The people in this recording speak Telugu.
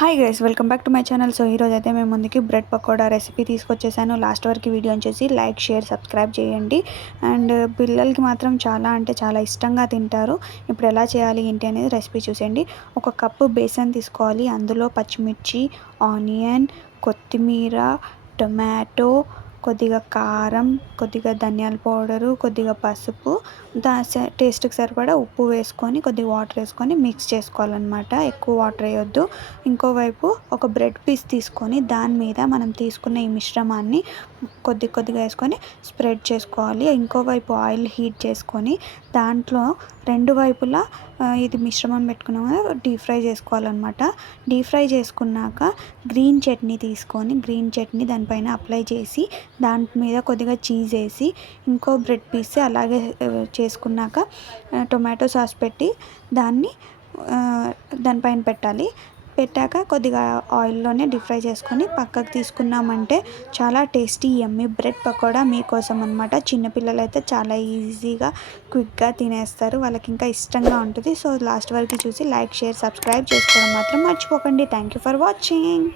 Hi guys, welcome back to my channel. So ఈరోజు అయితే మేము ముందుకి బ్రెడ్ పకోడా రెసిపీ తీసుకొచ్చేసాను. లాస్ట్ వరకు వీడియోని చూసి లైక్, షేర్, సబ్స్క్రైబ్ చేయండి. అండ్ పిల్లలకి మాత్రం చాలా అంటే చాలా ఇష్టంగా తింటారు. ఇప్పుడు ఎలా చేయాలి ఏంటి అనేది రెసిపీ చూసేయండి. ఒక కప్పు బేసన్ తీసుకోవాలి. అందులో పచ్చిమిర్చి, ఆనియన్, కొత్తిమీర, టొమాటో, కొద్దిగా కారం, కొద్దిగా ధనియాల పౌడరు, కొద్దిగా పసుపు, టేస్ట్కి సరిపడా ఉప్పు వేసుకొని కొద్దిగా వాటర్ వేసుకొని మిక్స్ చేసుకోవాలన్నమాట. ఎక్కువ వాటర్ వేయొద్దు. ఇంకోవైపు ఒక బ్రెడ్ పీస్ తీసుకొని దాని మీద మనం తీసుకున్న ఈ మిశ్రమాన్ని కొద్దిగా వేసుకొని స్ప్రెడ్ చేసుకోవాలి. ఇంకోవైపు ఆయిల్ హీట్ చేసుకొని దాంట్లో రెండు వైపులా ఇది మిశ్రమం పెట్టుకున్నాం కదా, డీప్ ఫ్రై చేసుకోవాలన్నమాట. డీప్ ఫ్రై చేసుకున్నాక గ్రీన్ చట్నీ తీసుకొని గ్రీన్ చట్నీ దానిపైన అప్లై చేసి దాని మీద కొద్దిగా చీజ్ వేసి ఇంకో బ్రెడ్ పీస్ అలాగే చేసుకున్నాక టొమాటో సాస్ పెట్టి దాన్ని దానిపైన పెట్టాక కొద్దిగా ఆయిల్లోనే డీప్ ఫ్రై చేసుకొని పక్కకు తీసుకున్నామంటే చాలా టేస్టీ యమ్మీ బ్రెడ్ పకోడా మీకోసం అనమాట. చిన్నపిల్లలు అయితే చాలా ఈజీగా క్విక్గా తినేస్తారు, వాళ్ళకి ఇంకా ఇష్టంగా ఉంటుంది. సో లాస్ట్ వరకు చూసి లైక్, షేర్, సబ్స్క్రైబ్ చేసుకోవడం మాత్రం మర్చిపోకండి. Thank you for watching.